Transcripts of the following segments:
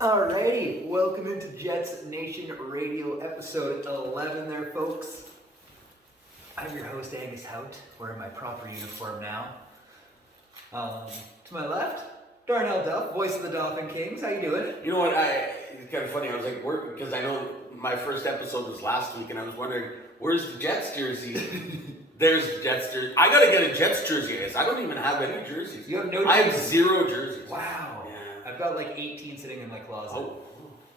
Alrighty, welcome into Jets Nation Radio episode 11 there, folks. I'm your host, Angus Hout, wearing my proper uniform now. To my left, Darnell Duff, voice of the Dolphin Kings. How you doing? You know what, it's kind of funny, I was like, because I know my first episode was last week, and I was wondering, where's the Jets jersey? There's the Jets jersey. I gotta get a Jets jersey, guys. I don't even have any jerseys. You have no jerseys? I have 0 jerseys. Wow. I've got like 18 sitting in my closet. Oh.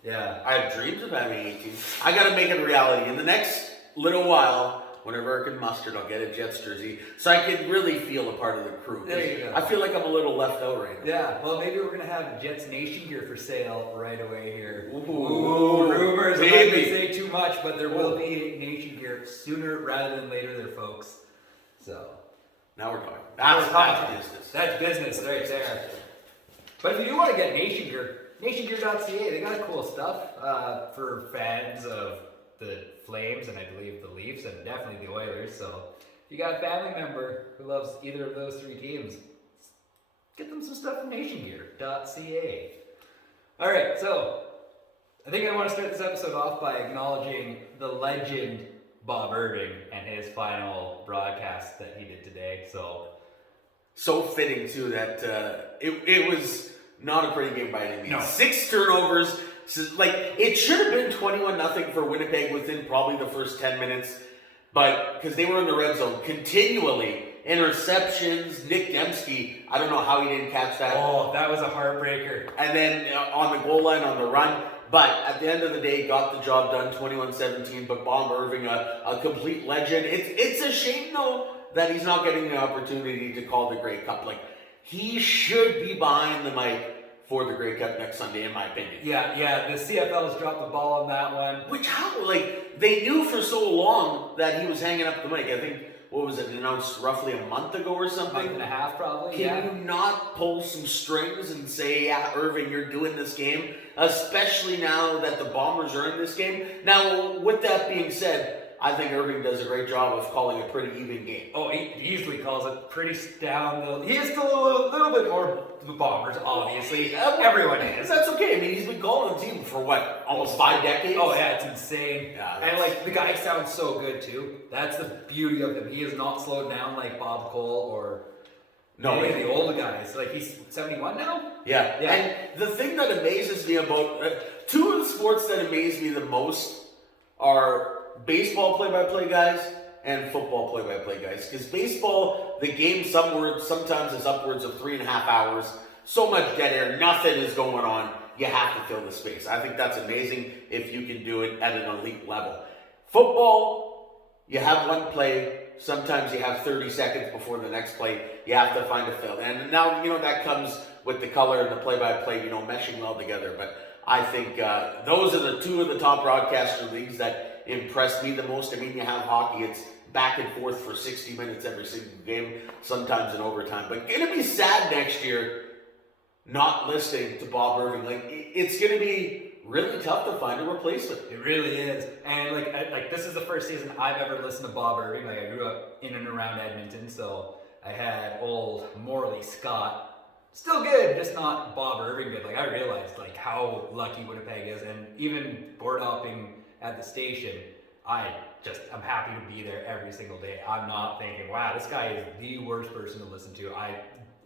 Yeah. I have dreams of having 18. I gotta make it a reality. In the next little while, whenever I can muster it, I'll get a Jets jersey so I can really feel a part of the crew. There you go. I feel like I'm a little left out right now. Yeah, well, maybe we're going to have Jets Nation gear for sale right away here. Ooh, rumors. I'm not baby. going to say too much, but there will be Nation gear sooner rather than later there, folks. So. Now we're talking. That's business. That's business right there. But if you do want to get Nation gear, nationgear.ca, they got cool stuff for fans of the Flames and I believe the Leafs and definitely the Oilers. So if you got a family member who loves either of those 3 teams, get them some stuff from nationgear.ca. All right, so I think I want to start this episode off by acknowledging the legend Bob Irving and his final broadcast that he did today. So fitting too that it was not a pretty game by any means. No. 6 turnovers. Like, it should have been 21-0 for Winnipeg within probably the first 10 minutes, but because they were in the red zone continually. Interceptions, Nick Dembski, I don't know how he didn't catch that. Oh, that was a heartbreaker. And then on the goal line, on the run. But at the end of the day, got the job done, 21-17. But Bob Irving, a complete legend. It's a shame, though, that he's not getting the opportunity to call the Grey Cup. Like, he should be behind the mic for the Grey Cup next Sunday, in my opinion. Yeah, the CFL has dropped the ball on that one. Which, how? Like, they knew for so long that he was hanging up the mic. I think, what was it, announced roughly a month ago or something? Month and a half, probably. Can you not pull some strings and say, yeah, Irving, you're doing this game, especially now that the Bombers are in this game? Now, with that being said, I think Irving does a great job of calling a pretty even game. Oh, he easily calls it pretty down. He is still a little bit more the Bombers, obviously. Everyone is. That's okay. I mean, he's been calling the team for what, almost 5 decades? Oh, yeah, it's insane. Yeah, and, like, the guy sounds so good, too. That's the beauty of him. He has not slowed down like Bob Cole or any of the older guys. Like, he's 71 now? Yeah. And the thing that amazes me about... 2 of the sports that amaze me the most are baseball play-by-play guys and football play-by-play guys. Because baseball, the game sometimes is upwards of 3.5 hours. So much dead air, nothing is going on. You have to fill the space. I think that's amazing if you can do it at an elite level. Football, you have one play. Sometimes you have 30 seconds before the next play. You have to find a fill. And now, that comes with the color and the play-by-play, meshing well together. But I think those are the 2 of the top broadcaster leagues that impressed me the most. I mean, you have hockey, it's back and forth for 60 minutes every single game, sometimes in overtime. But gonna be sad next year not listening to Bob Irving. Like, it's gonna be really tough to find a replacement. It really is. And like this is the first season I've ever listened to Bob Irving. Like, I grew up in and around Edmonton, so I had old Morley Scott. Still good, just not Bob Irving good. Like, I realized like how lucky Winnipeg is, and even board hopping at the station, I'm happy to be there every single day. I'm not thinking, wow, this guy is the worst person to listen to. I'm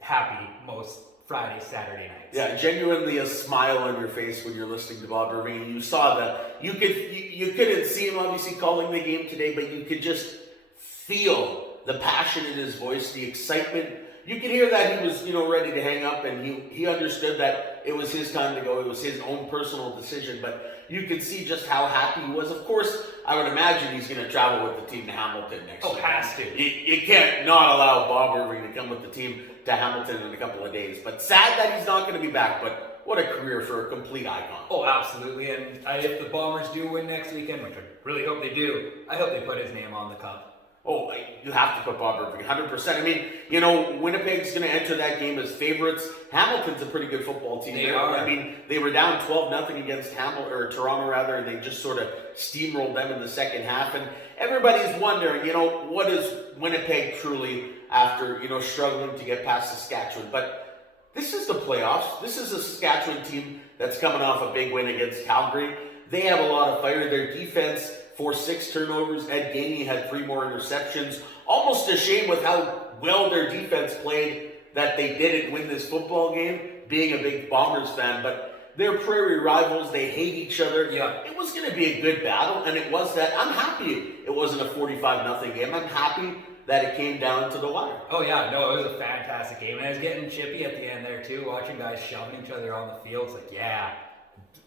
happy most Friday, Saturday nights. Yeah, genuinely a smile on your face when you're listening to Bob Irving, and you saw that. You couldn't see him obviously calling the game today, but you could just feel the passion in his voice, the excitement. You could hear that he was, ready to hang up, and he understood that it was his time to go. It was his own personal decision, but you could see just how happy he was. Of course, I would imagine he's going to travel with the team to Hamilton next year. Oh, has to. You can't not allow Bob Irving to come with the team to Hamilton in a couple of days. But sad that he's not going to be back, but what a career for a complete icon. Oh, absolutely. And if the Bombers do win next weekend, which I really hope they do, I hope they put his name on the cup. Oh, you have to put Bob Irving, 100%. I mean, Winnipeg's going to enter that game as favorites. Hamilton's a pretty good football team. They are. I mean, they were down 12-0 against Toronto, and they just sort of steamrolled them in the second half. And everybody's wondering, what is Winnipeg truly after, struggling to get past Saskatchewan? But this is the playoffs. This is a Saskatchewan team that's coming off a big win against Calgary. They have a lot of fire. Their defense forced 6 turnovers. Ed Gainey had 3 more interceptions. Almost a shame with how well their defense played that they didn't win this football game, being a big Bombers fan. But they're prairie rivals. They hate each other. Yeah. It was going to be a good battle, and it was that. I'm happy it wasn't a 45-0 game. I'm happy that it came down to the wire. Oh yeah, no, it was a fantastic game. And I was getting chippy at the end there too, watching guys shoving each other on the field. It's like, yeah,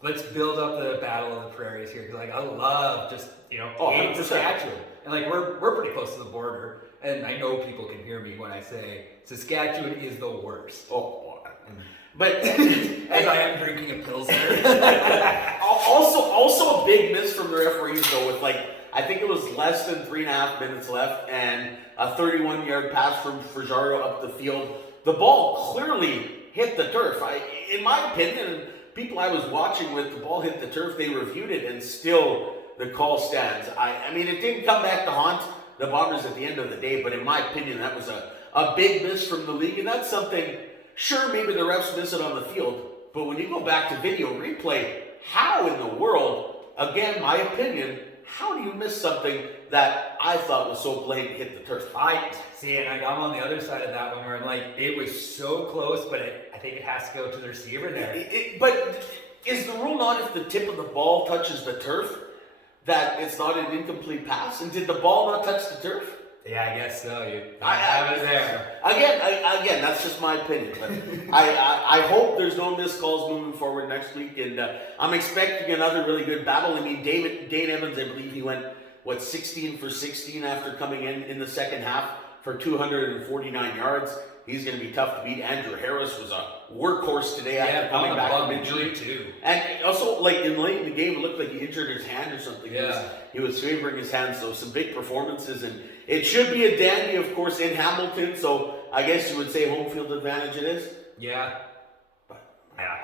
let's build up the battle of the prairies here. Because like, I love just, hate Saskatchewan. And like, we're pretty close to the border. And I know people can hear me when I say Saskatchewan is the worst. But as I am drinking a Pilsner. also a big miss from the referees though, with I think it was less than 3.5 minutes left and a 31-yard pass from Fajardo up the field. The ball clearly hit the turf. In my opinion, people I was watching with, the ball hit the turf, they reviewed it and still the call stands. I mean, it didn't come back to haunt the Bombers at the end of the day, but in my opinion, that was a big miss from the league, and that's something, sure, maybe the refs miss it on the field, but when you go back to video replay, how in the world, again, my opinion, how do you miss something that I thought was so blatant hit the turf? I see, and I'm on the other side of that one where I'm like, it was so close, but I think it has to go to the receiver there. But is the rule not if the tip of the ball touches the turf that it's not an incomplete pass? And did the ball not touch the turf? Yeah, I guess so. I have it there. Again, that's just my opinion. But I hope there's no missed calls moving forward next week, and I'm expecting another really good battle. I mean, Dane Evans, I believe he went 16 for 16 after coming in the second half for 249 yards. He's going to be tough to beat. Andrew Harris was a workhorse today after coming back from injury too. And also, late in the game, it looked like he injured his hand or something. Yeah. He was favoring his hand, so some big performances. And it should be a dandy, of course, in Hamilton. So I guess you would say home field advantage it is. Yeah. But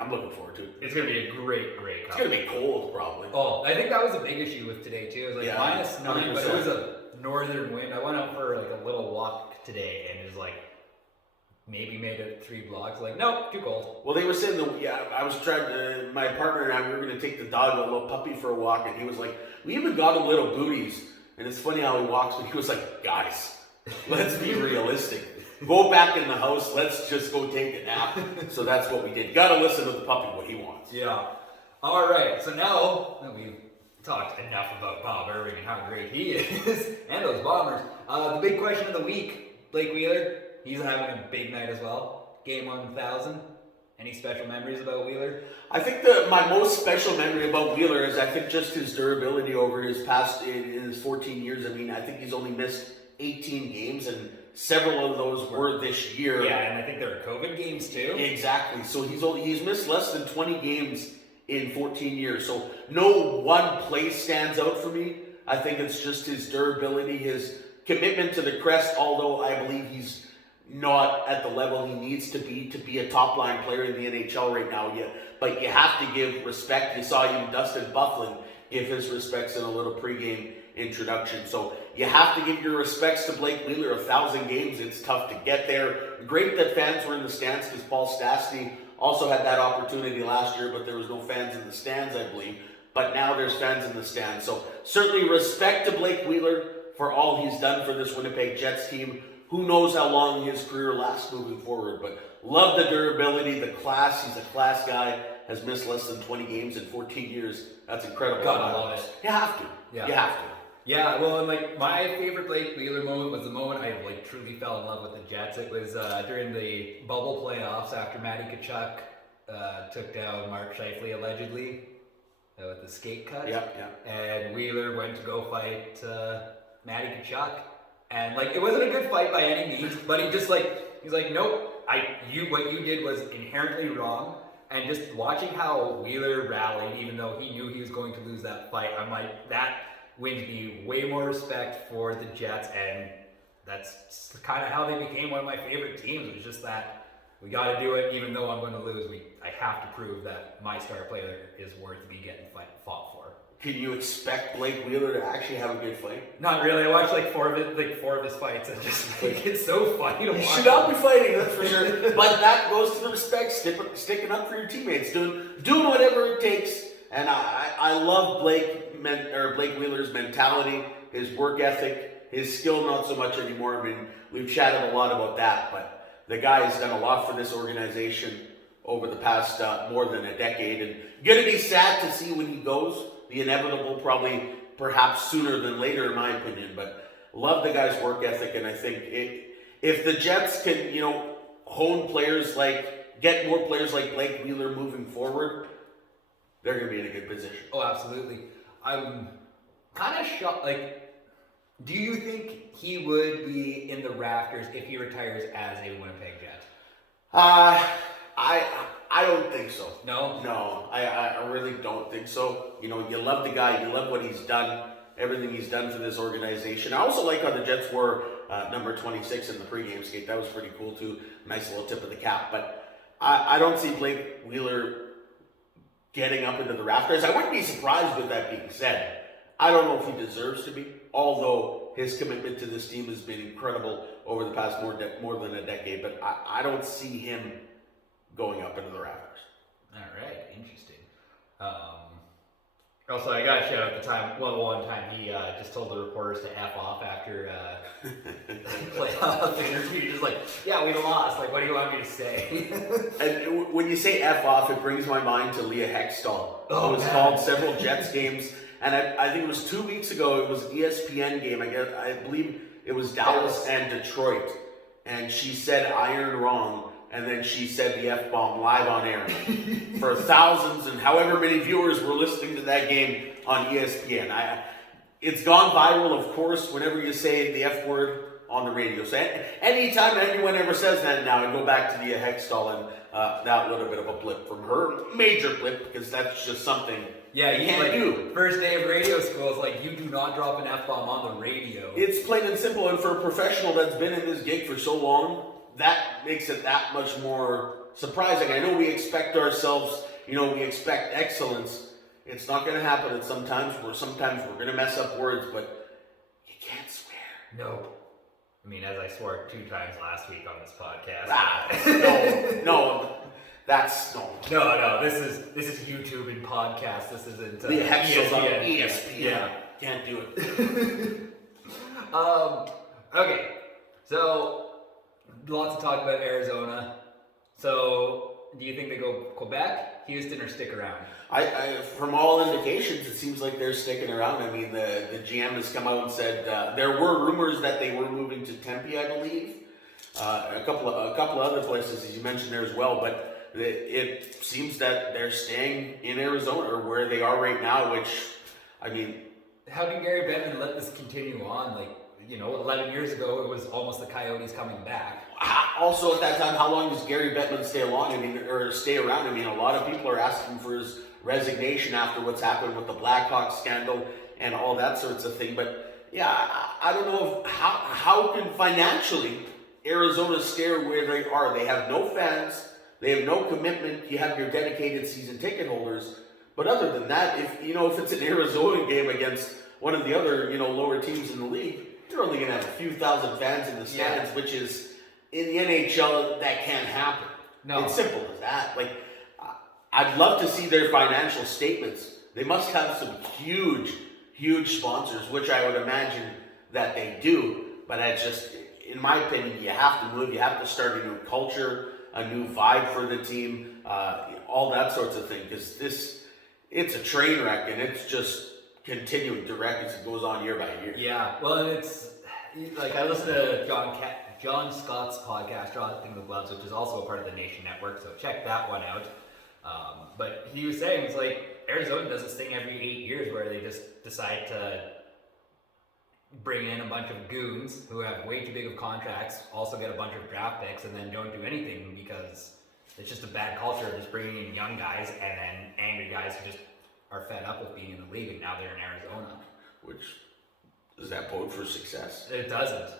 I'm looking forward to it. It's going to be a great cup. It's going to be cold, probably. Oh, I think that was a big issue with today, too. It was -9, but it was a northern wind. I went out for a little walk today, and it was maybe made it 3 blocks. Nope, too cold. Well, they were saying I was trying to, my partner and I, we were going to take the dog, a little puppy, for a walk, and he was like, we even got him little booties. And it's funny how he walks, but he was like, guys, let's be realistic. Go back in the house, let's just go take a nap. So that's what we did. Got to listen to the puppy, what he wants. Yeah. All right, so now that we've talked enough about Bob Irving and how great he is, and those Bombers, the big question of the week, Blake Wheeler, he's having a big night as well. Game 1000. Any special memories about Wheeler? I think my most special memory about Wheeler is I think just his durability over his past, in his 14 years. I mean, I think he's only missed 18 games, and several of those were this year. Yeah, and I think there are COVID games too. Exactly. So he's missed less than 20 games in 14 years. So no one play stands out for me. I think it's just his durability, his commitment to the crest, although I believe he's not at the level he needs to be a top-line player in the NHL right now yet. But you have to give respect. You saw even Dustin Byfuglien give his respects in a little pregame introduction. So you have to give your respects to Blake Wheeler. 1,000 games, it's tough to get there. Great that fans were in the stands, because Paul Stastny also had that opportunity last year, but there was no fans in the stands, I believe. But now there's fans in the stands. So certainly respect to Blake Wheeler for all he's done for this Winnipeg Jets team. Who knows how long his career lasts moving forward, but love the durability, the class. He's a class guy, has missed less than 20 games in 14 years. That's incredible. Gotta love it. You have to. Yeah. You have to. Yeah, well, and my favorite Blake Wheeler moment was the moment I truly fell in love with the Jets. It was during the bubble playoffs after Matty Tkachuk took down Mark Scheifele allegedly with the skate cut. Yeah. And Wheeler went to go fight Matty Tkachuk. And it wasn't a good fight by any means, but he's like, nope, what you did was inherently wrong. And just watching how Wheeler rallied, even though he knew he was going to lose that fight, I'm like, that wins me way more respect for the Jets, and that's kind of how they became one of my favorite teams. It was just that we got to do it, even though I'm going to lose. I have to prove that my star player is worth me getting fought for. Can you expect Blake Wheeler to actually have a good fight? Not really. I watched like four of his fights, and just it's so funny to watch. You should not be fighting, that's for sure. But that goes to the respect, sticking up for your teammates, doing whatever it takes. And I love Blake Wheeler's mentality, his work ethic, his skill not so much anymore. I mean, we've chatted a lot about that, but the guy has done a lot for this organization over the past more than a decade. And going to be sad to see when he goes. The inevitable, probably perhaps sooner than later, in my opinion. But love the guy's work ethic, and I think if the Jets can, hone players get more players like Blake Wheeler moving forward, they're going to be in a good position. Oh, absolutely. I'm kind of shocked. Do you think he would be in the rafters if he retires as a Winnipeg Jet? I don't think so. No? No, I really don't think so. You love the guy. You love what he's done, everything he's done for this organization. I also like how the Jets wore number 26 in the pregame skate. That was pretty cool, too. Nice little tip of the cap. But I don't see Blake Wheeler getting up into the rafters. I wouldn't be surprised with that being said. I don't know if he deserves to be, although his commitment to this team has been incredible over the past more than a decade. But I don't see him going up into the rafters. All right, interesting. Also, I got to shout out the time. Well, one time he just told the reporters to F off after the playoff interview. He's just like, yeah, we lost. Like, what do you want me to say? And when you say F off, it brings my mind to Leah Hextall. Oh, who was called several Jets games. And I think it was 2 weeks ago, it was an ESPN game. I believe it was Dallas and Detroit. And she said iron wrong. And then she said the F-bomb live on air for thousands and however many viewers were listening to that game on ESPN. It's gone viral, of course, whenever you say the F word on the radio. So anytime anyone ever says that now, I go back to the Hextall and that little bit of a blip from her. Major blip, because that's just something you can't do. First day of radio school is like, you do not drop an F-bomb on the radio. It's plain and simple, and for a professional that's been in this gig for so long, that makes it that much more surprising. I know we expect ourselves, we expect excellence. It's not going to happen. Sometimes we're going to mess up words, but you can't swear. No. I mean, as I swore 2 times last week on this podcast. No. No. This is YouTube and podcast. This isn't the Hextall's on ESPN. Yeah. Can't do it. Okay. So, lots to talk about Arizona. So, do you think they go Quebec, Houston, or stick around? From all indications, it seems like they're sticking around. I mean, the GM has come out and said there were rumors that they were moving to Tempe, I believe. A couple of other places, as you mentioned there as well. But it seems that they're staying in Arizona, or where they are right now. Which, I mean, how can Gary Bettman let this continue on? 11 years ago, it was almost the Coyotes coming back. Also, at that time, how long does Gary Bettman stay around? I mean, a lot of people are asking for his resignation after what's happened with the Blackhawks scandal and all that sorts of thing. But yeah, I don't know how can financially Arizona stay where they are. They have no fans, they have no commitment. You have your dedicated season ticket holders, but other than that, if it's an Arizona game against one of the other lower teams in the league, you're only going to have a few thousand fans in the stands, which is, in the NHL, that can't happen. No. It's simple as that. I'd love to see their financial statements. They must have some huge, huge sponsors, which I would imagine that they do. But it's just, in my opinion, you have to move. You have to start a new culture, a new vibe for the team, all that sorts of thing. Because it's a train wreck, and it's just continuing to wreck as it goes on year by year. Yeah, well, and it's I listened to John Scott's podcast, Jonathan the Gloves, which is also a part of the Nation Network, so check that one out. But he was saying, it's like Arizona does this thing every 8 years where they just decide to bring in a bunch of goons who have way too big of contracts, also get a bunch of draft picks, and then don't do anything because it's just a bad culture of just bringing in young guys and then angry guys who just are fed up with being in the league, and now they're in Arizona. Which, does that bode for success? It doesn't.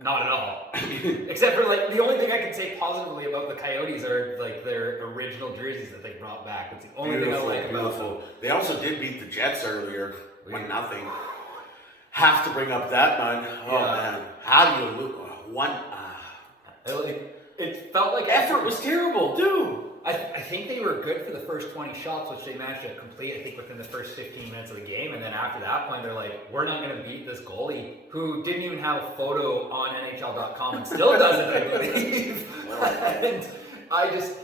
Not at all. Except for like the only thing I can say positively about the Coyotes are like their original jerseys that they brought back. That's the only thing I like about them. They also did beat the Jets earlier, 1-0. Have to bring up that, man. Oh man, how do you lose one? It felt like Effort was terrible, dude. I think they were good for the first 20 shots, which they managed to complete, I think, within the first 15 minutes of the game. And then after that point, they're like, we're not going to beat this goalie who didn't even have a photo on NHL.com and still doesn't, I believe. And I just,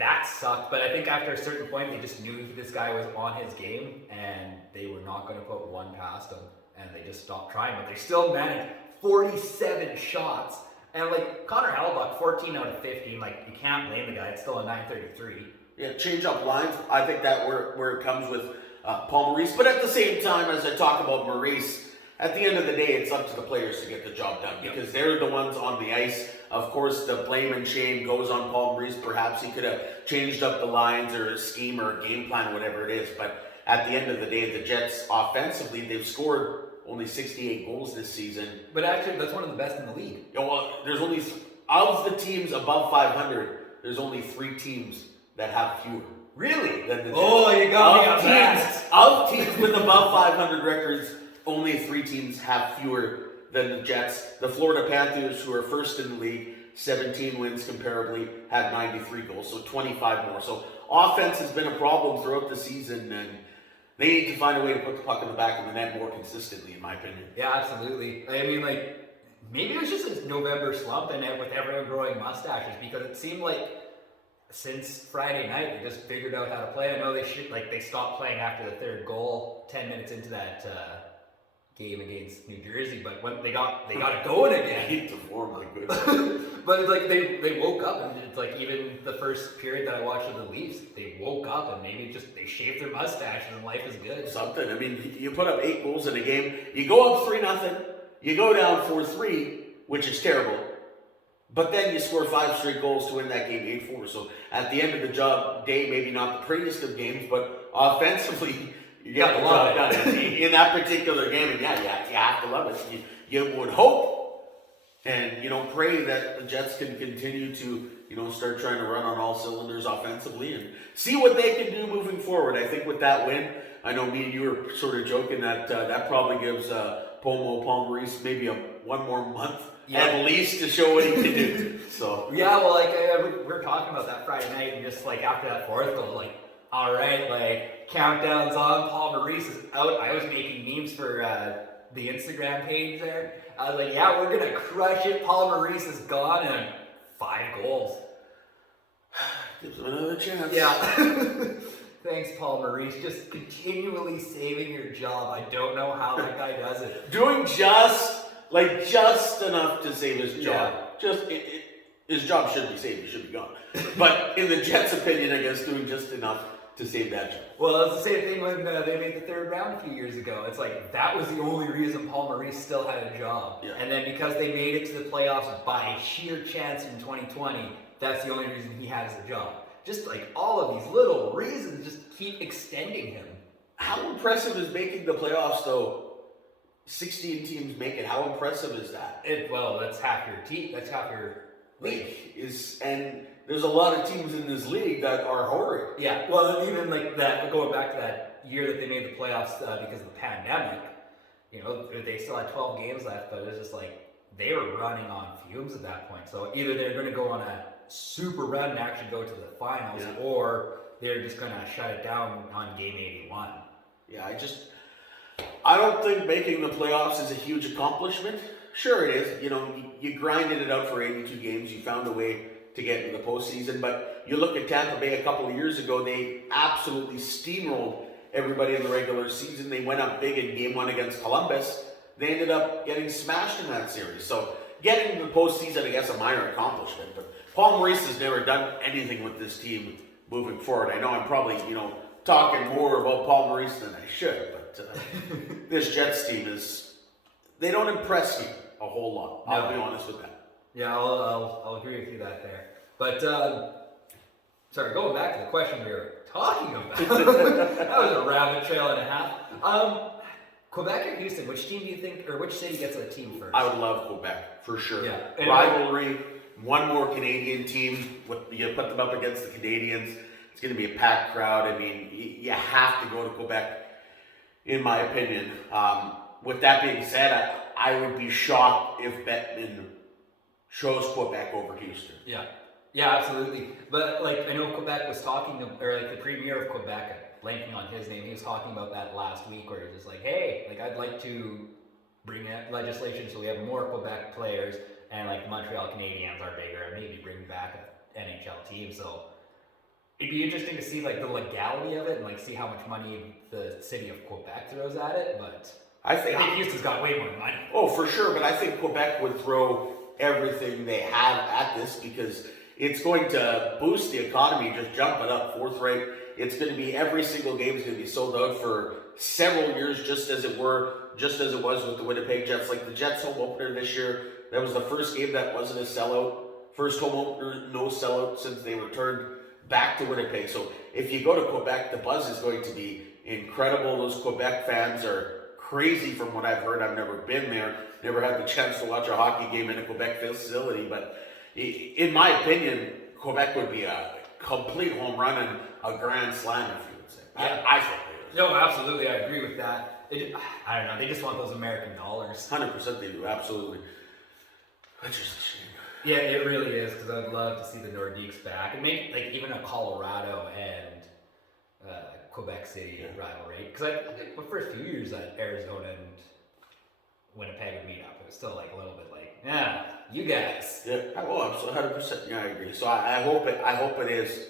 that sucked. But I think after a certain point, they just knew this guy was on his game and they were not going to put one past him. And they just stopped trying. But they still managed 47 shots. And like Connor Hellebuck, 14 out of 15, like you can't blame the guy. It's still a .933. Yeah, change up lines. I think that where it comes with Paul Maurice. But at the same time, as I talk about Maurice, at the end of the day, it's up to the players to get the job done because they're the ones on the ice. Of course, the blame and shame goes on Paul Maurice. Perhaps he could have changed up the lines or a scheme or a game plan or whatever it is. But at the end of the day, the Jets offensively, they've scored only 68 goals this season. But actually, that's one of the best in the league. Yeah, well, there's only, of the teams above 500, there's only 3 teams that have fewer. Really? Than the Jets. Oh, you got me on that. Of teams with above 500 records, only 3 teams have fewer than the Jets. The Florida Panthers, who are first in the league, 17 wins comparably, had 93 goals, so 25 more. So offense has been a problem throughout the season, and they need to find a way to put the puck in the back of the net more consistently, in my opinion. Yeah, absolutely. I mean, like, maybe it was just a November slump and with everyone growing mustaches because it seemed like since Friday night they just figured out how to play. I know they stopped playing after the third goal 10 minutes into that game against New Jersey, but when they got it going again. I hate to form like good. But it's like they woke up and it's like even the first period that I watched of the Leafs, they woke up and maybe just they shaved their mustaches and life is good. Something. I mean, you put up 8 goals in a game, you go up 3-0, you go down 4-3, which is terrible. But then you score 5 straight goals to win that game 8-4. So at the end of the day, maybe not the prettiest of games, but offensively, you get the job done in that particular game. And yeah, you have to love it. You would hope and, pray that the Jets can continue to, start trying to run on all cylinders offensively and see what they can do moving forward. I think with that win, I know me and you were sort of joking that that probably gives Paul Maurice maybe one more month at least to show what he can do. So yeah, well, like we were talking about that Friday night and just like after that fourth goal, like, all right, like countdown's on, Paul Maurice is out. I was making memes for the Instagram page there. I was like, yeah, we're gonna crush it. Paul Maurice is gone and 5 goals. Gives him another chance. Yeah. Thanks, Paul Maurice. Just continually saving your job. I don't know how that guy does it. Doing just enough to save his job. Yeah. His job should be saved. He should be gone. But in the Jets' opinion, I guess doing just enough to save that job. Well, it's the same thing when they made the third round a few years ago. It's like that was the only reason Paul Maurice still had a job. Yeah. And then because they made it to the playoffs by sheer chance in 2020, that's the only reason he has a job. Just like all of these little reasons just keep extending him. How impressive is making the playoffs, though? 16 teams make it. How impressive is that? That's half your team. That's half your league. And there's a lot of teams in this league that are horrid. Yeah. Well, even like that, going back to that year that they made the playoffs because of the pandemic, they still had 12 games left, but it was just like they were running on fumes at that point. So either they're going to go on a super run and actually go to the finals, or they're just going to shut it down on game 81. Yeah, I don't think making the playoffs is a huge accomplishment. Sure it is. You grinded it out for 82 games. You found a way to get into the postseason. But you look at Tampa Bay a couple of years ago, they absolutely steamrolled everybody in the regular season. They went up big in game 1 against Columbus. They ended up getting smashed in that series. So getting to the postseason, I guess, a minor accomplishment. But Paul Maurice has never done anything with this team moving forward. I know I'm probably, talking more about Paul Maurice than I should, but this Jets team they don't impress me a whole lot. I'll be honest with that. Yeah, I'll agree with you there. But, sorry, going back to the question we were talking about. That was a rabbit trail and a half. Quebec or Houston, which team do you think, or which city gets a team first? I would love Quebec, for sure. Yeah. Rivalry, one more Canadian team. You put them up against the Canadians, it's going to be a packed crowd. I mean, you have to go to Quebec, in my opinion. With that being said, I would be shocked if Bettman chose Quebec over Houston. Yeah. Yeah, absolutely. But, like, I know Quebec was talking, or, like, the premier of Quebec, blanking on his name, he was talking about that last week, where he was just like, hey, like, I'd like to bring legislation so we have more Quebec players, and, like, the Montreal Canadiens are bigger, and maybe bring back an NHL team. So it'd be interesting to see, like, the legality of it, and, like, see how much money the city of Quebec throws at it, but I think Houston's got way more money. Oh, for sure, but I think Quebec would throw everything they have at this, because it's going to boost the economy, just jump it up forthright. It's going to be, every single game is going to be sold out for several years, just as it was with the Winnipeg Jets. Like the Jets home opener this year, that was the first game that wasn't a sellout. First home opener, no sellout since they returned back to Winnipeg. So if you go to Quebec, the buzz is going to be incredible. Those Quebec fans are crazy from what I've heard. I've never been there, never had the chance to watch a hockey game in a Quebec facility, but in my opinion, Quebec would be a complete home run and a grand slam, if you would say. Yeah. I think it is. No, absolutely, I agree with that. I don't know, they just want those American dollars. 100% they do, absolutely. That's just a shame. Yeah, it really is, because I'd love to see the Nordiques back, and maybe like even a Colorado and Quebec City rivalry. Because the first few years that Arizona and Winnipeg would meet up, it was still like a little bit like, yeah, you guys. Yeah, well, I'm 100%. Yeah, I agree. So I hope it is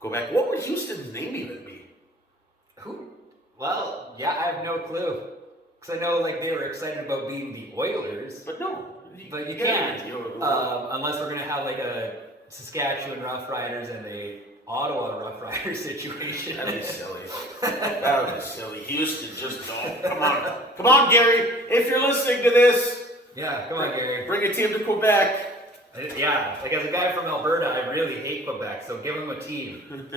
Quebec. What would Houston's name even be? Who? Well, yeah, I have no clue. Because I know like they were excited about being the Oilers, but no, but you can't unless we're gonna have like a Saskatchewan Rough Riders and a Ottawa Rough Riders situation. That'd be silly. That would be silly. Houston, just don't. Come on, Gary. If you're listening to this. Yeah, come on, Gary. Bring a team to Quebec. Yeah, like as a guy from Alberta, I really hate Quebec, so give them a team.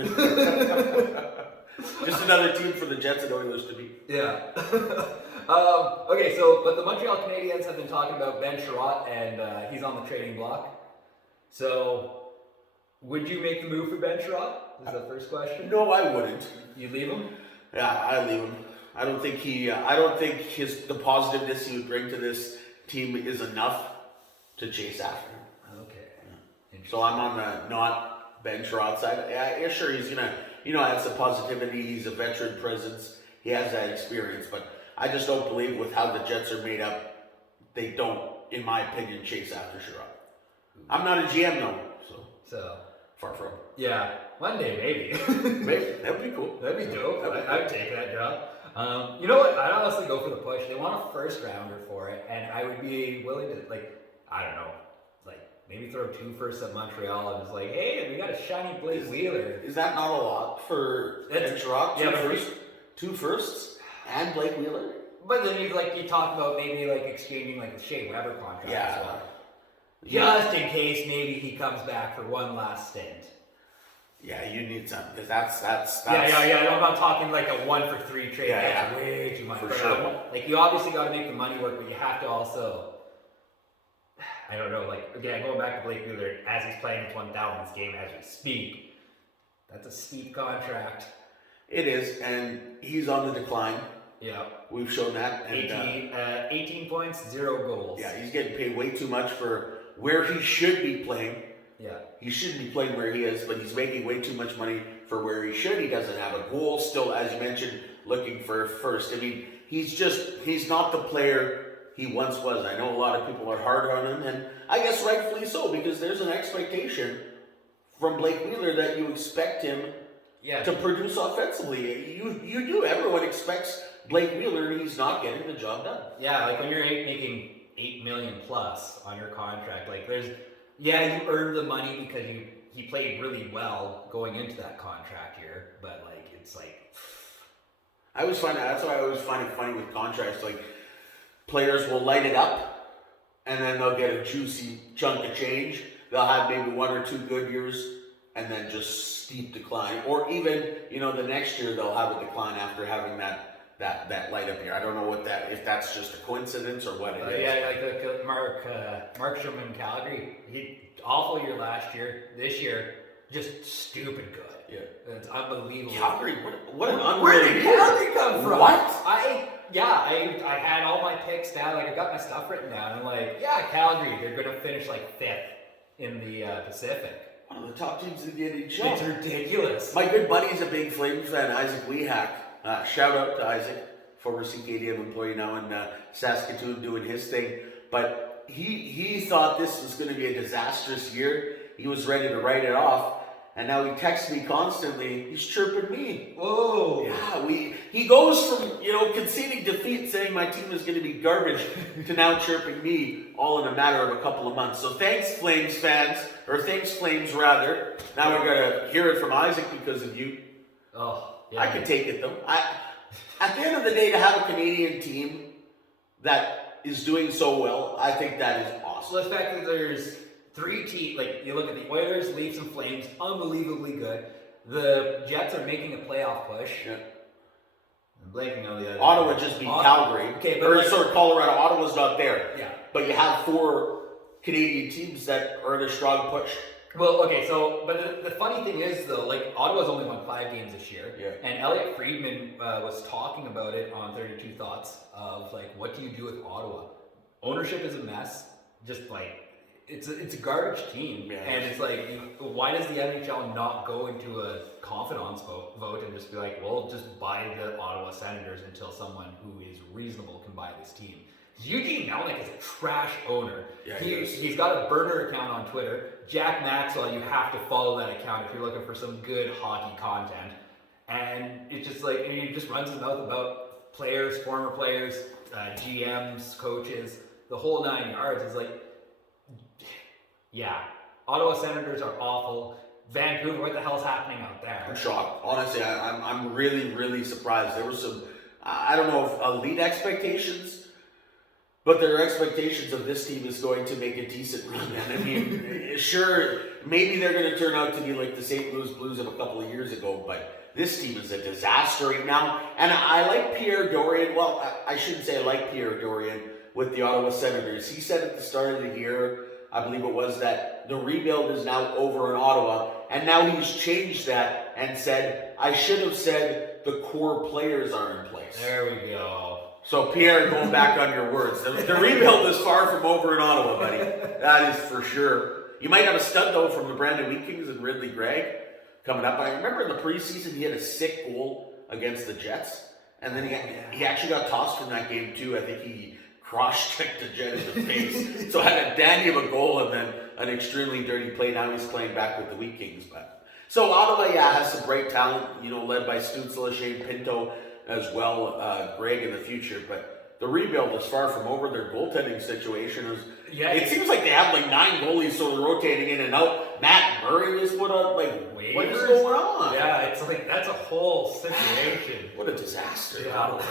Just another team for the Jets and Oilers to beat. Yeah. Okay, but the Montreal Canadiens have been talking about Ben Chiarot, and he's on the trading block. So, would you make the move for Ben Chiarot? Is the first question. No, I wouldn't. You leave him? Yeah, I leave him. I don't think the positiveness he would bring to this team is enough to chase after him. Okay. Yeah. So I'm on the not Ben Chiarot side. Yeah, sure, he's gonna, add some positivity. He's a veteran presence. He has that experience, but I just don't believe with how the Jets are made up, they don't, in my opinion, chase after Chiarot. I'm not a GM though, so far from. Yeah, one day maybe. Maybe that would be cool. That'd be dope. I'd take that job. You know what? I'd honestly go for the push. They want a first rounder for it, and I would be willing to, I don't know, maybe throw 2 firsts at Montreal and just hey, we got a shiny Blake Wheeler. Is that not a lot for Ben Chiarot? Yeah, 2 firsts and Blake Wheeler? But then you talk about maybe exchanging the Shea Weber contract as well. Just in case maybe he comes back for one last stint. Yeah, you need some, because that's. Yeah. I'm not talking a 1-for-3 trade. Yeah, that's way too much. For sure. You obviously got to make the money work, but you have to also. I don't know. Again, going back to Blake Wheeler, as he's playing his 1,000th game as we speak, that's a steep contract. It is, and he's on the decline. Yeah, we've shown that. And 18 points, 0 goals. Yeah, he's getting paid way too much for where he should be playing. Yeah. He shouldn't be playing where he is, but he's making way too much money for where he should. He doesn't have a goal still, as you mentioned, looking for first. I mean, he's not the player he once was. I know a lot of people are hard on him, and I guess rightfully so, because there's an expectation from Blake Wheeler that you expect him to produce offensively. You do. Everyone expects Blake Wheeler, and he's not getting the job done. Yeah, when you're making $8 million plus on your contract, you earned the money because he played really well going into that contract year, but it's I always find that's why I always find it funny with contracts. Players will light it up, and then they'll get a juicy chunk of change. They'll have maybe 1 or 2 good years, and then just steep decline. Or even the next year they'll have a decline after having that that light up here. I don't know if that's just a coincidence or what it is. Yeah, like the Mark Sherman Calgary. He awful year last year. This year, just stupid good. Yeah, it's unbelievable. Calgary, what an unreal Where did year. Calgary come from? What? I had all my picks down. Like I got my stuff written down. I'm like, yeah, Calgary. They're gonna finish like 5th in the Pacific. One of the top teams in the NHL. It's ridiculous. My good buddy's a big Flames fan, Isaac Wehack. Shout out to Isaac, former CKDM employee now in Saskatoon doing his thing. But he thought this was going to be a disastrous year. He was ready to write it off. And now he texts me constantly. He's chirping me. Whoa. Yeah, he goes from, conceding defeat, saying my team is going to be garbage, to now chirping me all in a matter of a couple of months. So thanks, Flames fans, or thanks, Flames rather. Now we're going to hear it from Isaac because of you. Oh, yeah. I could take it though. At the end of the day, to have a Canadian team that is doing so well, I think that is awesome. So the fact that there's 3 teams, like you look at the Oilers, Leafs, and Flames, unbelievably good. The Jets are making a playoff push. Yeah. I'm blanking on the other. Ottawa just beat Calgary. Okay, but Colorado. Ottawa's not there. Yeah. But you have 4 Canadian teams that are in a strong push. Well, okay, so, but the funny thing is, though, like, Ottawa's only won 5 games this year. Yeah. And Elliot Friedman was talking about it on 32 Thoughts of, like, what do you do with Ottawa? Ownership is a mess. Just, like, it's a garbage team. Yeah. And it's like, why does the NHL not go into a confidence vote and just be like, well, just buy the Ottawa Senators until someone who is reasonable can buy this team? Eugene Melnick is a trash owner. Yeah, he's got a burner account on Twitter. Jack Maxwell, you have to follow that account if you're looking for some good hockey content. And it's just like, and he just runs his mouth about players, former players, GMs, coaches, the whole 9 yards. It's like, yeah, Ottawa Senators are awful. Vancouver, what the hell's happening out there? I'm shocked. Honestly, I'm really, really surprised. There was some, I don't know if elite expectations, but their expectations of this team is going to make a decent run. And I mean, sure, maybe they're going to turn out to be like the St. Louis Blues of a couple of years ago, but this team is a disaster right now. And I like Pierre Dorian. Well, I shouldn't say I like Pierre Dorian with the Ottawa Senators. He said at the start of the year, I believe it was, that the rebuild is now over in Ottawa. And now he's changed that and said, I should have said the core players are in place. There we go. So Pierre, going back on your words, the rebuild is far from over in Ottawa, buddy. That is for sure. You might have a stud, though, from the Brandon Wheat Kings and Ridley Gregg coming up. I remember in the preseason, he had a sick goal against the Jets. And then he actually got tossed from that game, too. I think he cross-checked a Jet in the face. So had a dandy of a goal and then an extremely dirty play. Now he's playing back with the Wheat Kings. So Ottawa, has some great talent, led by Stützle, Shane Pinto as well, Greg in the future. But the rebuild is far from over. Their goaltending situation is... Yeah, it seems like they have like 9 goalies, so they're rotating in and out. Matt Murray was put on, like, waivers? What is going on? Yeah, it's like, that's a whole situation. What a disaster. Yeah.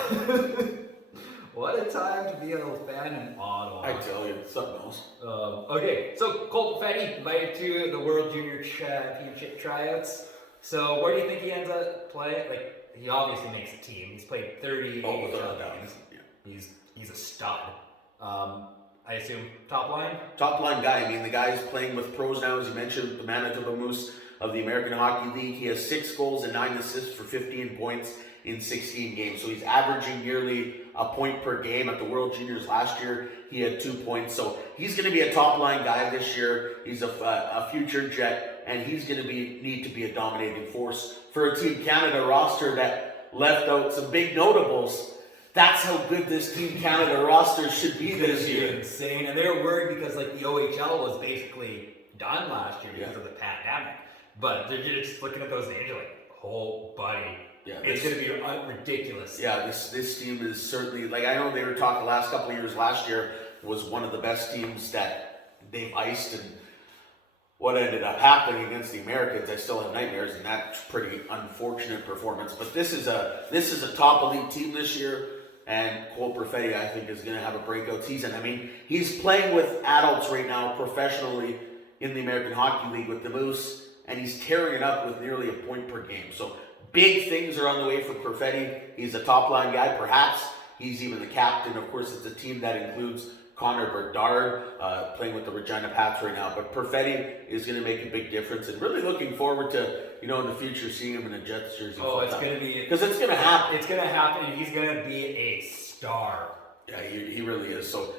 What a time to be a little fan in Ottawa. I tell you, something else. Okay, so Colt Perfetti invited to the World Junior Championship tryouts. So where do you think he ends up playing? Like, he obviously makes a team. He's played 30 AHL games. Yeah. He's a stud. I assume top line? Top line guy. I mean, the guy's playing with pros now, as you mentioned, the Manitoba Moose of the American Hockey League. He has 6 goals and 9 assists for 15 points in 16 games. So he's averaging nearly a point per game. At the World Juniors last year, he had 2 points. So he's going to be a top line guy this year. He's a future Jet, and he's going to need to be a dominating force for a Team Canada roster that left out some big notables. That's how good this Team Canada roster should be this year. Insane. And they were worried because like the OHL was basically done last year because of the pandemic. But they're just looking at those names, they're like, oh, buddy. Yeah, it's going to be ridiculous. Yeah, this team is certainly, like, I know they were talking the last couple of years. Last year was one of the best teams that they've iced, and what ended up happening against the Americans, I still have nightmares, and that's pretty unfortunate performance. But this is a top elite team this year, and Cole Perfetti, I think, is going to have a breakout season. I mean, he's playing with adults right now professionally in the American Hockey League with the Moose, and he's tearing it up with nearly a point per game. So Big things are on the way for Perfetti. He's a top-line guy. Perhaps he's even the captain. Of course, it's a team that includes Connor Bedard, playing with the Regina Pats right now. But Perfetti is going to make a big difference, and really looking forward to, in the future, seeing him in a Jets jersey. Oh, it's going to be... Because it's going to happen. It's going to happen, and he's going to be a star. Yeah, he really is. So,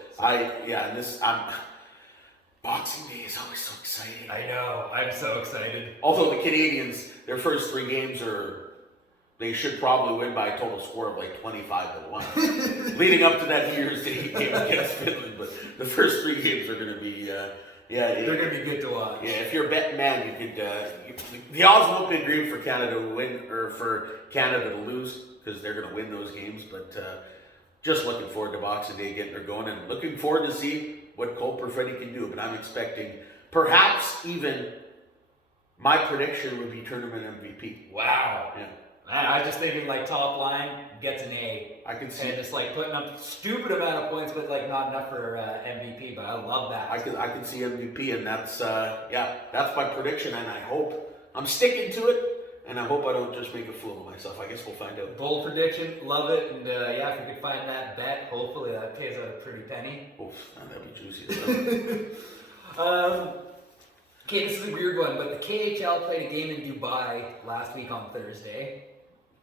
Boxing Day is always so exciting. I know. I'm so excited. Although the Canadians, their first 3 games they should probably win by a total score of like 25-1. Leading up to that New Year's Day game against Finland. But the first 3 games are going to be, they're going to be good to watch. Yeah, if you're a betting man, you could, the odds won't be great for Canada to win, or for Canada to lose, because they're going to win those games. But just looking forward to Boxing Day getting her going, and looking forward to see what Cole Perfetti can do. But I'm expecting, perhaps even, my prediction would be tournament MVP. Wow. Yeah. I was just thinking like top line gets an A. I can see. And just like putting up stupid amount of points, but like not enough for MVP. But I love that. I can see MVP, and that's that's my prediction, and I'm sticking to it. And I hope I don't just make a fool of myself. I guess we'll find out. Bold prediction, love it. And if we could find that bet, hopefully that pays out a pretty penny. Oof, that'd be juicy. Okay, this is a weird one, but the KHL played a game in Dubai last week on Thursday.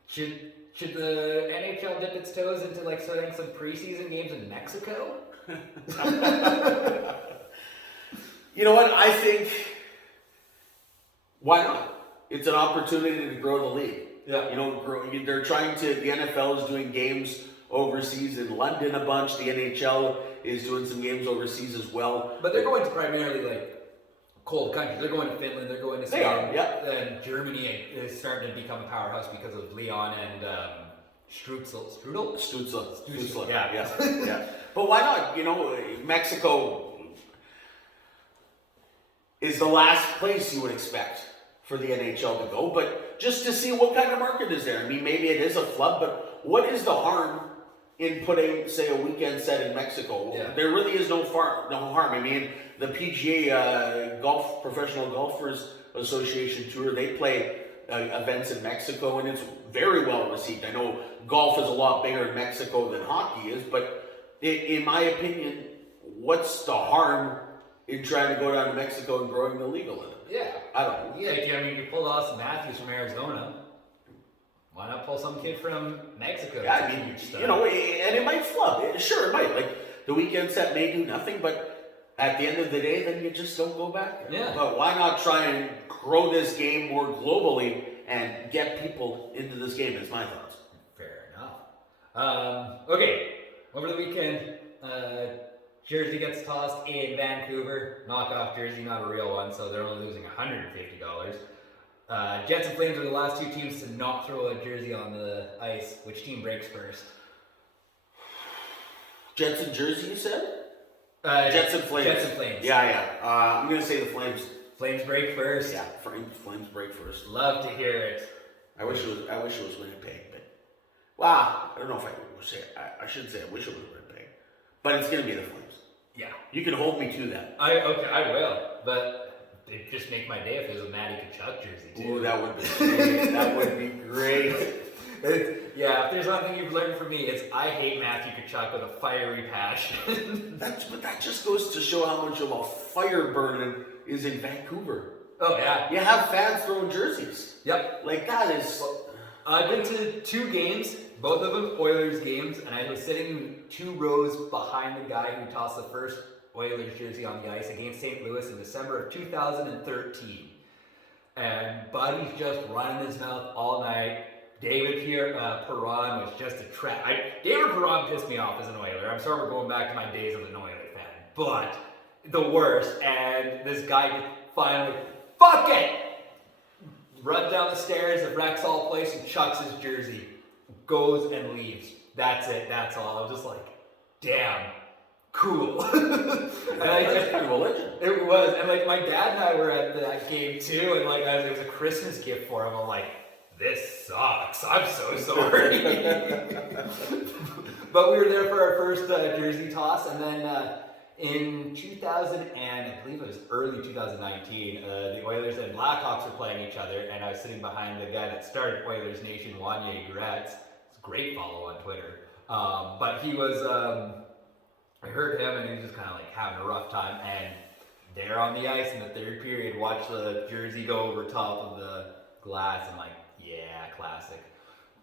Should the NHL dip its toes into like starting some preseason games in Mexico? You know what? I think, why not? It's an opportunity to grow the league. Yeah. They're trying to, the NFL is doing games overseas in London a bunch. The NHL is doing some games overseas as well. But they're going to primarily like cold countries. They're going to Finland. They're going to Spain. And Germany is starting to become a powerhouse because of Leon and Strudel. Yeah. Yeah. But why not? Mexico is the last place you would expect for the NHL to go, but just to see what kind of market is there. I mean, maybe it is a flub, but what is the harm in putting, say, a weekend set in Mexico? Yeah. There really is no harm. I mean, the PGA Professional Golfers Association Tour, they play events in Mexico, and it's very well received. I know golf is a lot bigger in Mexico than hockey is, but in my opinion, what's the harm in trying to go down to Mexico and growing the league a little? Yeah. I don't know. Yeah, I mean, you pulled Austin Matthews from Arizona. Why not pull some kid from Mexico? Yeah, I mean, and it might flub. Sure, it might. Like, the weekend set may do nothing, but at the end of the day, then you just don't go back. Yeah. But why not try and grow this game more globally and get people into this game, is my thoughts. Fair enough. Okay, over the weekend, jersey gets tossed in Vancouver. Knockoff jersey, not a real one, so they're only losing $150. Jets and Flames are the last 2 teams to not throw a jersey on the ice. Which team breaks first? Jets and Jersey, you said? Jets and Flames. Jets and Flames. Yeah. I'm going to say the Flames. Flames break first. Yeah, Flames break first. Love to hear it. I wish it was Winnipeg, but I don't know if I would say it. I shouldn't say I wish it was Winnipeg, but it's going to be the Flames. Yeah. You can hold me to that. I will, but it'd just make my day if it was a Matty Tkachuk jersey too. Ooh, that would be great. That would be great. Yeah, if there's one thing you've learned from me, it's I hate Matthew Tkachuk with a fiery passion. But that just goes to show how much of a fire burning is in Vancouver. Oh yeah. You have fans throwing jerseys. Yep. Like that is. I've been to 2 games, both of them Oilers games, and I was sitting 2 rows behind the guy who tossed the first Oilers jersey on the ice against St. Louis in December of 2013. And Buddy's just running his mouth all night. David Perron was just a trap. David Perron pissed me off as an Oiler. I'm sorry we're going back to my days as an Oiler fan. But the worst. And this guy finally, fuck it! Runs down the stairs at Rexall Place and chucks his jersey. Goes and leaves. That's it. That's all. I was just like, damn. Cool. And That's kind of a legend. It was. And like my dad and I were at that game too. And like it was a Christmas gift for him. I'm like, this sucks. I'm so sorry. But we were there for our first jersey toss. And then In 2000 and I believe it was early 2019, the Oilers and Blackhawks were playing each other, and I was sitting behind the guy that started Oilers Nation, Wanye Gretz. It's a great follow on Twitter. But he was, I heard him, and he was just kind of like having a rough time. And there on the ice in the third period, watch the jersey go over top of the glass. I'm like, yeah, classic.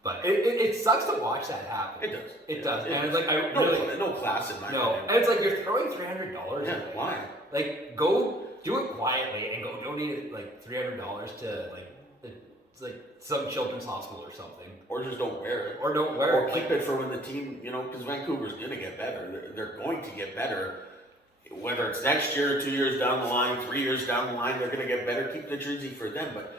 But it sucks to watch that happen. It does. It does. And it's like, no class in my opinion. And it's like you're throwing $300. Yeah, why? Like, go do it quietly and go donate it like $300 to it's like some children's hospital or something. Or just don't wear it. Or don't wear it. Or keep it for when the team, because Vancouver's going to get better. They're going to get better. Whether it's next year, 2 years down the line, 3 years down the line, they're going to get better. Keep the jersey for them. But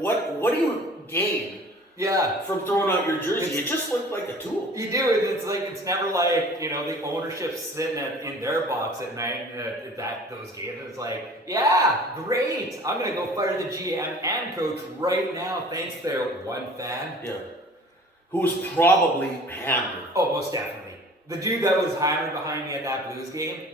what do you gain? Yeah, from throwing out your jersey, it just looked like a tool. You do, and it's never like the ownership sitting in their box at night at those games. It's like, yeah, great. I'm gonna go fire the GM and coach right now. Thanks to one fan. Yeah, who was probably hammered. Oh, most definitely. The dude that was hammered behind me at that Blues game,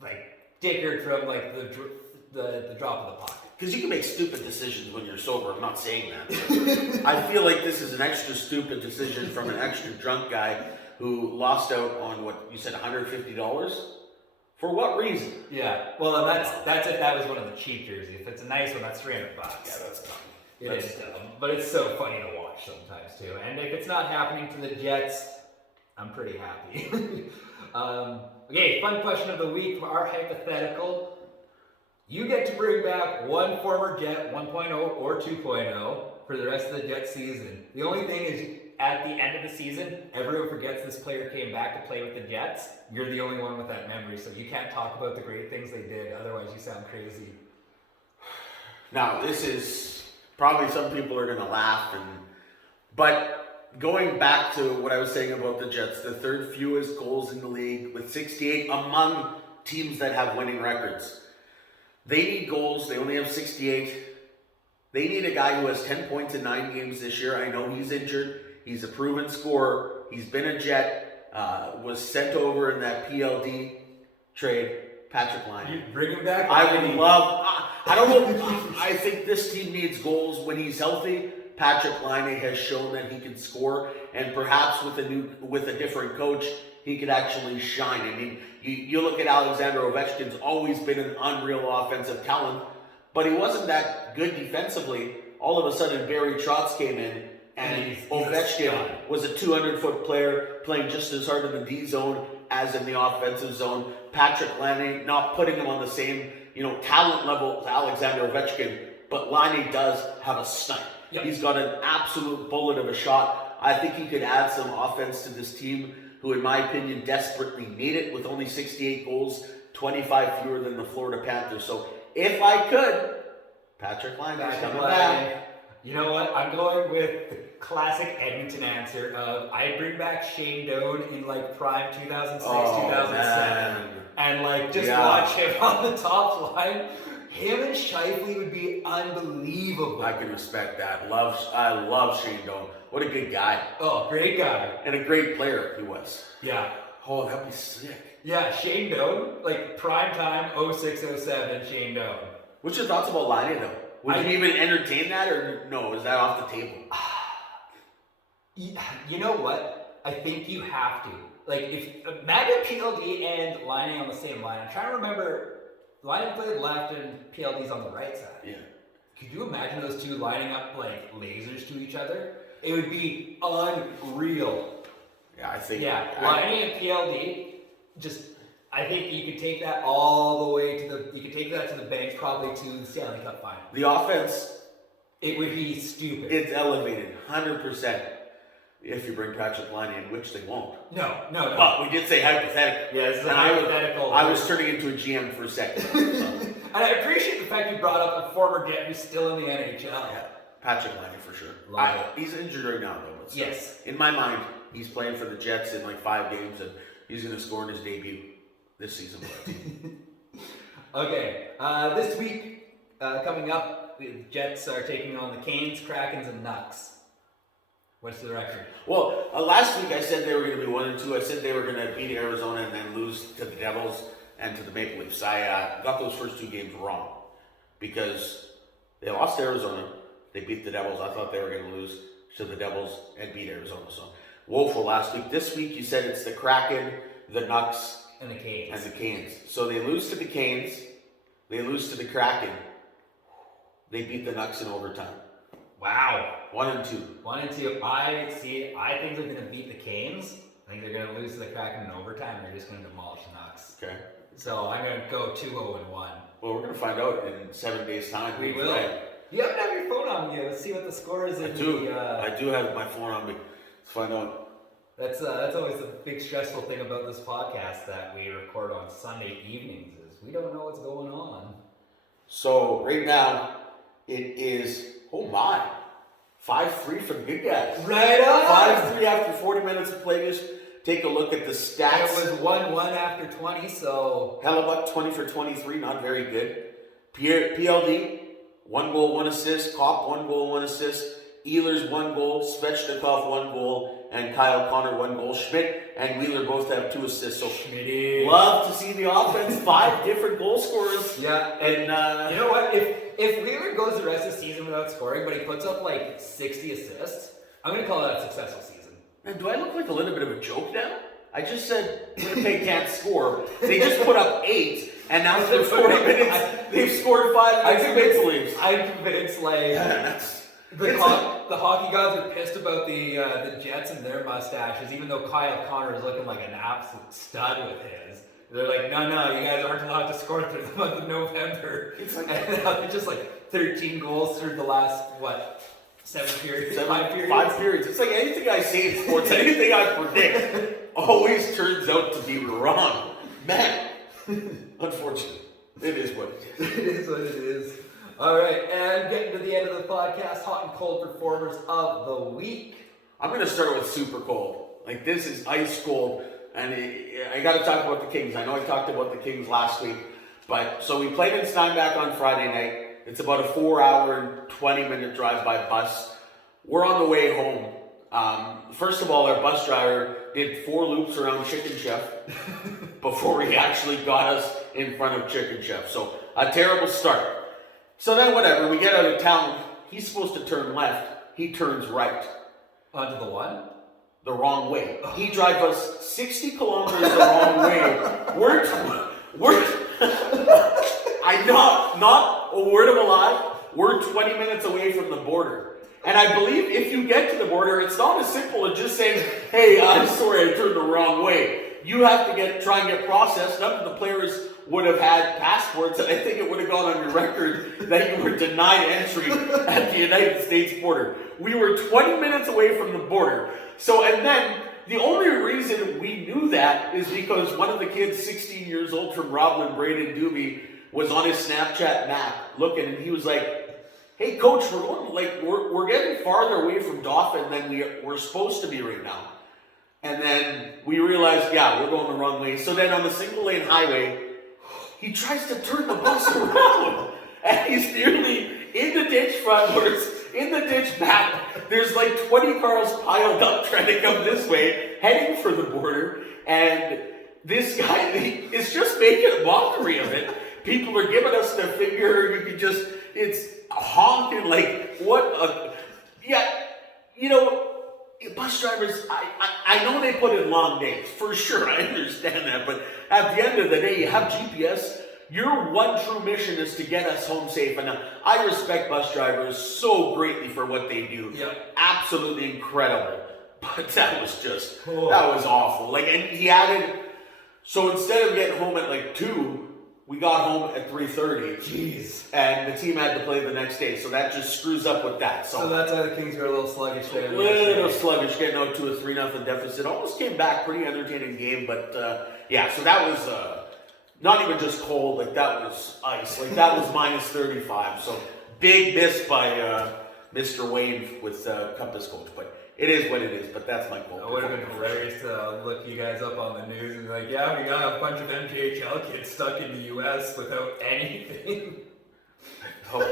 like dickered from like the drop of the puck. Because you can make stupid decisions when you're sober. I'm not saying that. I feel like this is an extra stupid decision from an extra drunk guy who lost out on what you said, $150. For what reason? Yeah. Well, that's if that was one of the cheap jerseys. If it's a nice one, that's $300. Yeah, that's dumb. It is dumb, but it's so funny to watch sometimes too. And if it's not happening to the Jets, I'm pretty happy. Okay, fun question of the week for our hypothetical. You get to bring back one former Jet 1.0 or 2.0 for the rest of the Jet season. The only thing is, at the end of the season, everyone forgets this player came back to play with the Jets. You're the only one with that memory, so you can't talk about the great things they did. Otherwise, you sound crazy. Now, this is probably some people are going to laugh, but going back to what I was saying about the Jets, the third fewest goals in the league with 68 among teams that have winning records. They need goals. They only have 68. They need a guy who has 10 points in 9 games this year. I know he's injured. He's a proven scorer. He's been a Jet. Was sent over in that PLD trade. Patrick Laine. You bring him back? I would love. I don't know. I think this team needs goals when he's healthy. Patrick Laine has shown that he can score, and perhaps with a different coach, he could actually shine. I mean, you look at Alexander Ovechkin's always been an unreal offensive talent, but he wasn't that good defensively. All of a sudden, Barry Trotz came in, and Ovechkin was a 200-foot player playing just as hard in the D zone as in the offensive zone. Patrick Laine, not putting him on the same talent level as Alexander Ovechkin, but Laine does have a snipe. Yep. He's got an absolute bullet of a shot. I think he could add some offense to this team, who in my opinion desperately need it, with only 68 goals, 25 fewer than the Florida Panthers. So if I could, Patrick Laine is coming back. You know what? I'm going with the classic Edmonton answer of I bring back Shane Doan in like prime 2006, 2007. Man. And watch him on the top line. Him and Scheifele would be unbelievable. I can respect that. I love Shane Doan. What a good guy. Oh, great guy. And a great player he was. Yeah. Oh, that'd be sick. Yeah, Shane Doan, like prime time 06, 07, Shane Doan. What's your thoughts about Laine though? Would you even entertain that, or no? Is that off the table? You know what? I think you have to. Like, if imagine PLD and Laine on the same line. I'm trying to remember. Laine played left and PLD's on the right side. Yeah. Could you imagine those two lining up like lasers to each other? It would be unreal. Yeah, I think. Yeah, Laine and PLD, I think you could take that all the way you could take that to the bank, probably to the Stanley Cup final. The offense. It would be stupid. It's elevated, 100%. If you bring Patrick Laine in, which they won't. No. But we did say hypothetical. Yeah, this is a hypothetical. I was turning into a GM for a second. So. And I appreciate the fact you brought up a former Jet who's still in the NHL. Yeah, Patrick Laine for sure. He's injured right now, though. But yes. In my mind, he's playing for the Jets in like 5 games, and he's going to score in his debut this season. Okay, this week coming up, the Jets are taking on the Canes, Krakens, and Nucks. What's the record? Well, last week I said they were going to be 1-2. I said they were going to beat Arizona and then lose to the Devils and to the Maple Leafs. I got those first 2 games wrong because they lost to Arizona. They beat the Devils. I thought they were going to lose to the Devils and beat Arizona. So woeful last week. This week you said it's the Kraken, the Nucks, and the Canes. So they lose to the Canes. They lose to the Kraken. They beat the Nucks in overtime. Wow. 1-2. 1-2. I think they're going to beat the Canes. I think they're going to lose to the Kraken in overtime. They're just going to demolish the Nucks. Okay. So I'm going to go 2-0-1. Well, we're going to find out in 7 days' time. We will. Right. You haven't have your phone on you. Let's see what the score is. I do have my phone on me. Let's find out. That's always the big stressful thing about this podcast that we record on Sunday evenings is we don't know what's going on. So right now it is 5-3 for the good guys. Right on. 5-3 after 40 minutes of play. Just take a look at the stats. It was 1-1 after 20. So Hellebuck 20 for 23, not very good. PLD 1 goal, 1 assist. Kopp 1 goal, 1 assist. Ehlers 1 goal, Svechnikov 1 goal, and Kyle Connor 1 goal. Schmidt and Wheeler both have 2 assists. So Schmitty. Love to see the offense. 5 different goal scorers. Yeah, and you know what? If Wheeler goes the rest of the season without scoring, but he puts up like 60 assists, I'm gonna call that a successful season. And do I look like a little bit of a joke now? I just said Winnipeg can't score. They just put up 8, and now for 40 minutes they've scored 5 against the Maple Leafs. I'm convinced, the hockey gods are pissed about the Jets and their mustaches, even though Kyle Connor is looking like an absolute stud with his. They're like, no, you guys aren't allowed to score through the month of November. It's like, and they're just like 13 goals through the last, 7 periods? 5 periods? 5 periods. It's like anything I say in sports, anything I predict, always turns out to be wrong. Man, unfortunately, it is what it is. It is what it is. All right, and getting to the end of the podcast, hot and cold performers of the week. I'm going to start with super cold. Like, this is ice cold, and I got to talk about the Kings. I know I talked about the Kings last week, but so we played in Steinbach on Friday night. It's about a 4-hour and 20-minute drive by bus. We're on the way home. First of all, our bus driver did 4 loops around Chicken Chef before he actually got us in front of Chicken Chef. So a terrible start. So then whatever, we get out of town. He's supposed to turn left. He turns right. Onto the what? The wrong way. He drives us 60 kilometers the wrong way. We're I not a word of a lie. We're 20 minutes away from the border. And I believe if you get to the border, it's not as simple as just saying, hey, I'm sorry, I turned the wrong way. You have to try and get processed. None of the players would have had passports, and I think it would have gone on your record that you were denied entry at the United States border. We were 20 minutes away from the border. So, and then the only reason we knew that is because one of the kids, 16 years old from Roblin, Braden Doobie, was on his Snapchat map looking, and he was like, hey coach, we're getting farther away from Dauphin than we're supposed to be right now. And then we realized, we're going the wrong way. So then on the single lane highway, he tries to turn the bus around, and he's nearly in the ditch frontwards, in the ditch back. There's like 20 cars piled up trying to come this way, heading for the border, and this guy is just making a mockery of it. People are giving us the finger. You can just, it's honking like, bus drivers, I know they put in long days, for sure, I understand that, but at the end of the day, you have GPS, your one true mission is to get us home safe, and I respect bus drivers so greatly for what they do. Yep. Absolutely incredible, but that was awful. And he added, so instead of getting home at 2, we got home at 3:30. Jeez. And the team had to play the next day, so that just screws up with that. So that's why the Kings are a little sluggish there. A little sluggish, getting out to a 3-0 deficit. Almost came back, pretty entertaining game, but so that was not even just cold, that was ice. That was minus 35. So big miss by Mr. Wayne with Compass Coach, but it is what it is, but that's my goal. It would have been hilarious to look you guys up on the news and be like, we got a bunch of MJHL kids stuck in the U.S. without anything. What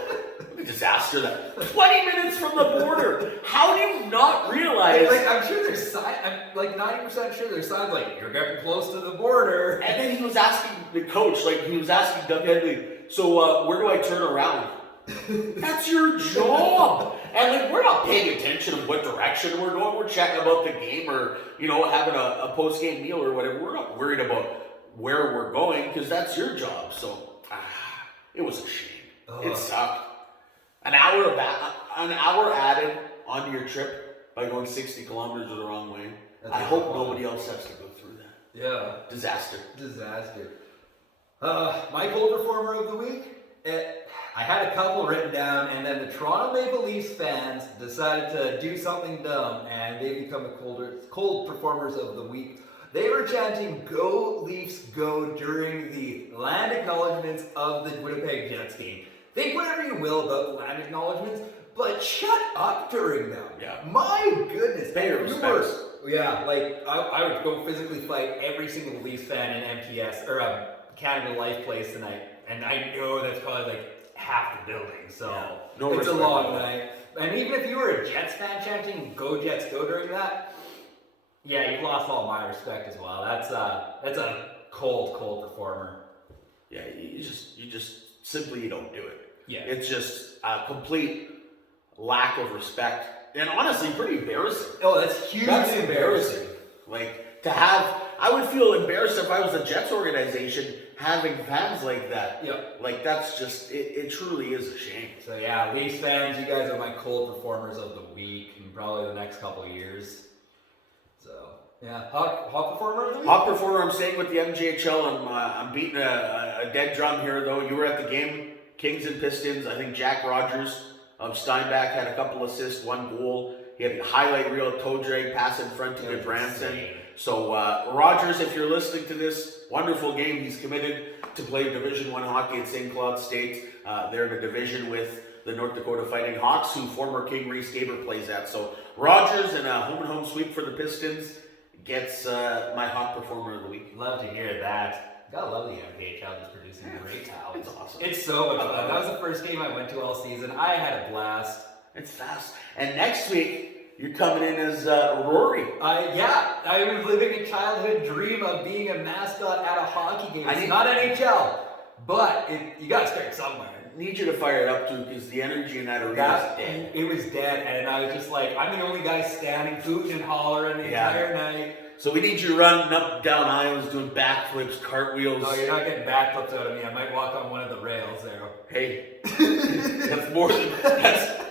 a disaster that. 20 minutes from the border. How do you not realize realize. Like, I'm sure there's signs. I'm like 90% sure there's signs like you're getting close to the border. And then he was asking the coach, like he was asking Doug Headley, so where do I turn around? That's your job. And like we're not paying attention of what direction we're going. We're chatting about the game or having a post game meal or whatever. We're not worried about where we're going because that's your job. So it was a shame. It sucked. An hour added onto your trip by going 60 kilometers the wrong way. I hope nobody else has to go through that. Yeah. Disaster. My cold performer of the week. I had a couple written down, and then the Toronto Maple Leafs fans decided to do something dumb, and they become the cold performers of the week. They were chanting "Go Leafs, Go" during the land acknowledgements of the Winnipeg Jets game. Think whatever you will about the land acknowledgements, but shut up during them. Yeah. My goodness. Pay your respects. Yeah, like I would go physically fight every single Leafs fan in MTS or Canada Life Place tonight, and I know that's probably like half the building, so it's a long night. And even if you were a Jets fan chanting "Go Jets, Go" during that, yeah, you've lost all my respect as well. That's a cold performer. Yeah, you just simply don't do it. Yeah, it's just a complete lack of respect, and honestly, pretty embarrassing. Oh, that's huge. That's embarrassing. Like to have, I would feel embarrassed if I was the Jets organization having fans like that. Yeah, like that's just it truly is a shame. So yeah, Leafs fans, you guys are my cold performers of the week and probably the next couple of years. So yeah, hot performer of the week. Hot performer. I'm staying with the MJHL. I'm beating a dead drum here though. You were at the game, Kings and Pistons. I think Jack Rogers of Steinbach had a couple assists, 1 goal. He had a highlight reel, toe drag pass in front to Branson. So Rogers, if you're listening to this, wonderful game. He's committed to play Division I hockey at St. Cloud State. They're in a division with the North Dakota Fighting Hawks, who former King Reese Gaber plays at. So Rogers and a home sweep for the Pistons gets my hot performer of the week. Love to hear that. Gotta love the MPHL just producing great talent. It's awesome. It's so much fun. That was the first game I went to all season. I had a blast. It's fast. And next week, you're coming in as Rory. I was living a childhood dream of being a mascot at a hockey game. It's not NHL, but you gotta start somewhere. I need you to fire it up too, because the energy in that arena is dead. It was dead, and I was just like, I'm the only guy standing, hooting and hollering the entire night. So we need you running up, down aisles, doing backflips, cartwheels. Oh, you're not getting backflips out of me. I might walk on one of the rails there. Hey, that's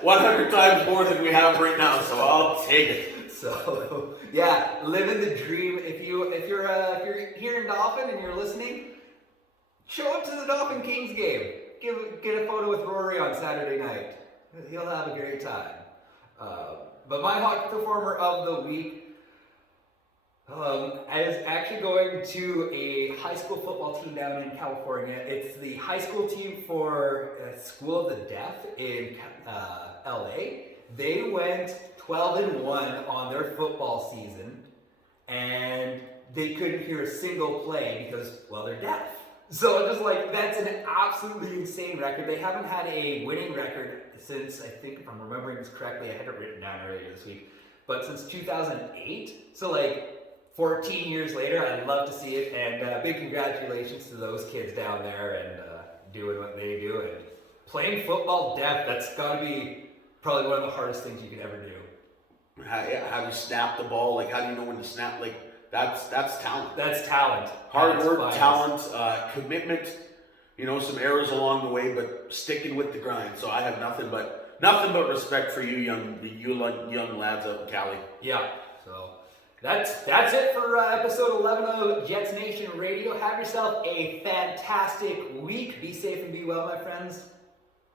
100 times more than we have right now, so I'll take it. So, yeah, living the dream. If you're here in Dauphin and you're listening, show up to the Dauphin Kings game. Get a photo with Rory on Saturday night. He'll have a great time. But my hockey performer of the week is actually going to a high school football team down in California. It's the high school team for School of the Deaf in LA. They went 12-1 on their football season, and they couldn't hear a single play because, well, they're deaf. So I'm just like, that's an absolutely insane record. They haven't had a winning record since, I think, if I'm remembering this correctly, I had it written down earlier this week, but since 2008. So like 14 years later, I'd love to see it, and big congratulations to those kids down there and doing what they do. And playing football deaf, that's got to be probably one of the hardest things you could ever do. How you snap the ball, like how do you know when to snap, like that's talent. That's talent. Hard work, talent, commitment, some errors along the way, but sticking with the grind. So I have nothing but respect for you young lads out in Cali. Yeah. So that's it for episode 11 of Jets Nation Radio. Have yourself a fantastic week. Be safe and be well, my friends.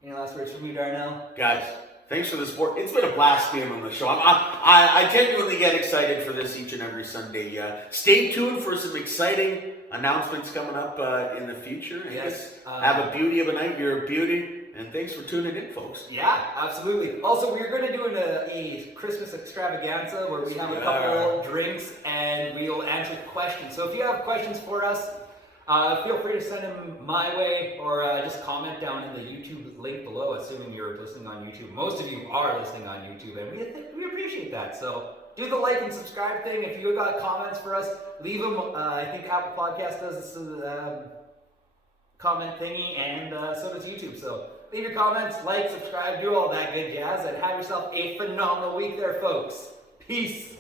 Any last words from you, Darnell? Guys, thanks for the support. It's been a blast being on the show. I genuinely get excited for this each and every Sunday. Stay tuned for some exciting announcements coming up in the future. Yes. Have a beauty of a night. You're a beauty. And thanks for tuning in, folks. Yeah, absolutely. Also, we're going to do a Christmas extravaganza where we have a couple drinks and we'll answer questions. So if you have questions for us, feel free to send them my way or just comment down in the YouTube link below, assuming you're listening on YouTube. Most of you are listening on YouTube, and we appreciate that. So do the like and subscribe thing. If you got comments for us, leave them. I think Apple Podcast does this comment thingy, and so does YouTube. So leave your comments, like, subscribe, do all that good jazz, and have yourself a phenomenal week there, folks. Peace.